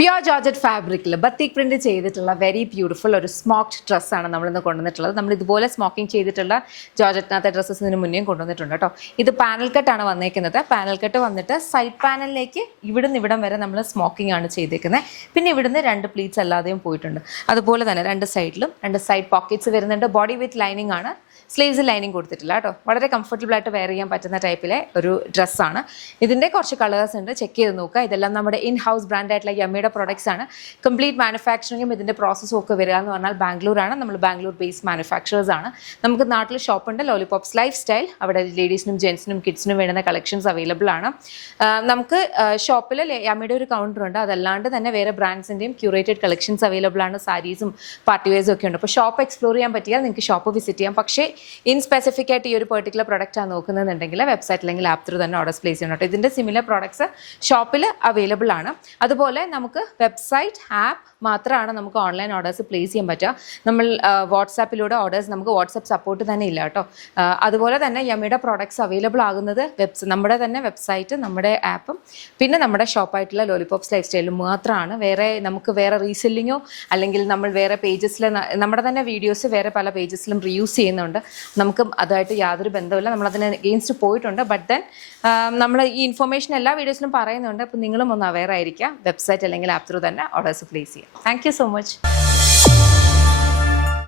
Pure georgette ഫാബ്രിക്കിൽ batik print ചെയ്തിട്ടുള്ള very beautiful ഒരു സ്മോക്ഡ് ഡ്രസ്സാണ് നമ്മളിന്ന് കൊണ്ടുവന്നിട്ടുള്ളത്. നമ്മൾ ഇതുപോലെ സ്മോക്കിംഗ് ചെയ്തിട്ടുള്ള ജോർജറ്റിനകത്തെ ഡ്രസ്സസ് ഇതിന് മുന്നേ കൊണ്ടുവന്നിട്ടുണ്ട് കേട്ടോ. ഇത് പാനൽ കട്ടാണ് വന്നേക്കുന്നത്. പാനൽ കട്ട് വന്നിട്ട് സൈഡ് പാനലിലേക്ക് ഇവിടുന്ന് ഇവിടം വരെ നമ്മൾ സ്മോക്കിംഗ് ആണ് ചെയ്തേക്കുന്നത്. പിന്നെ ഇവിടുന്ന് 2 പ്ലീറ്റ്സ് അല്ലാതെയും പോയിട്ടുണ്ട്. അതുപോലെ തന്നെ 2 സൈഡിലും 2 സൈഡ് പോക്കറ്റ്സ് വരുന്നുണ്ട്. ബോഡി വിത്ത് ലൈനിങ് ആണ്, സ്ലീവ്സ് ലൈനിങ് കൊടുത്തിട്ടില്ല കേട്ടോ. വളരെ കംഫർട്ടബിൾ ആയിട്ട് വെയർ ചെയ്യാൻ പറ്റുന്ന ടൈപ്പിലെ ഒരു ഡ്രസ്സാണ്. ഇതിൻ്റെ കുറച്ച് കളേഴ്സ് ഉണ്ട്, ചെക്ക് ചെയ്ത് നോക്കുക. ഇതെല്ലാം നമ്മുടെ ഇൻ ഹൗസ് ബ്രാൻഡ് ആയിട്ടുള്ള യമ്മിയുടെ പ്രോഡക്ട്സ് ആണ്. കംപ്ലീറ്റ് മാനുഫാക്ചറിങ്ങും ഇതിൻ്റെ പ്രോസസ്സും ഒക്കെ വരിക എന്ന് പറഞ്ഞാൽ ബാംഗ്ലൂരാണ്. നമ്മൾ ബാംഗ്ലൂർ ബേസ്ഡ് മാനുഫാക്ചറേഴ്സ് ആണ്. നമുക്ക് നാട്ടിൽ ഷോപ്പുണ്ട്, ലോലിപോപ്സ് ലൈഫ് സ്റ്റൈൽ. അവിടെ ലേഡീസിനും ജെൻസിനും കിഡ്സിനും വേണ്ടുന്ന കളക്ഷൻസ് അവൈലബിൾ ആണ്. നമുക്ക് ഷോപ്പിൽ യമ്മിയുടെ ഒരു കൗണ്ടർ ഉണ്ട്. അതല്ലാണ്ട് തന്നെ വേറെ ബ്രാൻഡ്സിൻ്റെയും ക്യൂറേറ്റഡ് കളക്ഷൻസ് അവൈലബിൾ ആണ്. സാരീസും പാർട്ടി വെയർസും ഒക്കെ ഉണ്ട്. അപ്പോൾ ഷോപ്പ് എക്സ്പ്ലോർ ചെയ്യാൻ പറ്റിയാൽ നിങ്ങൾക്ക് ഷോപ്പ് വിസിറ്റ് ചെയ്യാം. പക്ഷേ ഇൻ സ്പെസിഫിക് ആയിട്ട് ഈ ഒരു പെർട്ടിക്കുലർ പ്രൊഡക്റ്റ് ആണ് നോക്കുന്നതെന്നുണ്ടെങ്കിൽ വെബ്സൈറ്റ് അല്ലെങ്കിൽ ആപ്പ് ത്രൂ തന്നെ ഓർഡേഴ്സ് പ്ലേസ് ചെയ്യണം കേട്ടോ. ഇതിൻ്റെ സിമിലർ പ്രോഡക്ട്സ് ഷോപ്പിൽ അവൈലബിൾ ആണ്. അതുപോലെ നമുക്ക് വെബ്സൈറ്റ് ആപ്പ് മാത്രമാണ് നമുക്ക് ഓൺലൈൻ ഓർഡേഴ്സ് പ്ലേസ് ചെയ്യാൻ പറ്റുക. നമ്മൾ വാട്സാപ്പിലൂടെ ഓർഡേഴ്സ് നമുക്ക് വാട്സാപ്പ് സപ്പോർട്ട് തന്നെ ഇല്ല കേട്ടോ. അതുപോലെ തന്നെ യമ്മിയുടെ പ്രോഡക്ട്സ് അവൈലബിൾ ആകുന്നത് നമ്മുടെ തന്നെ വെബ്സൈറ്റ്, നമ്മുടെ ആപ്പും പിന്നെ നമ്മുടെ ഷോപ്പായിട്ടുള്ള ലോലിപോപ്സ് ലൈഫ് സ്റ്റൈലും മാത്രമാണ്. നമുക്ക് വേറെ റീസെല്ലിങ്ങോ അല്ലെങ്കിൽ നമ്മൾ വേറെ പേജസിൽ നമ്മുടെ തന്നെ വീഡിയോസ് വേറെ പല പേജസിലും റീയൂസ് ചെയ്യുന്നുണ്ട്. നമുക്ക് അതുമായിട്ട് യാതൊരു ബന്ധമില്ല. നമ്മളതിന് അഗെയിൻസ്റ്റ് പോയിട്ടുണ്ട്. ബട്ട് ദെൻ നമ്മൾ ഈ ഇൻഫർമേഷൻ എല്ലാ വീഡിയോസിലും പറയുന്നുണ്ട്. അപ്പോൾ നിങ്ങളും ഒന്ന് അവെയർ ആയിരിക്കുക. വെബ്സൈറ്റ് അല്ലെങ്കിൽ ആപ്പ് ത്രൂ തന്നെ ഓർഡേഴ്സ് പ്ലേസ് ചെയ്യുക. Thank you so much.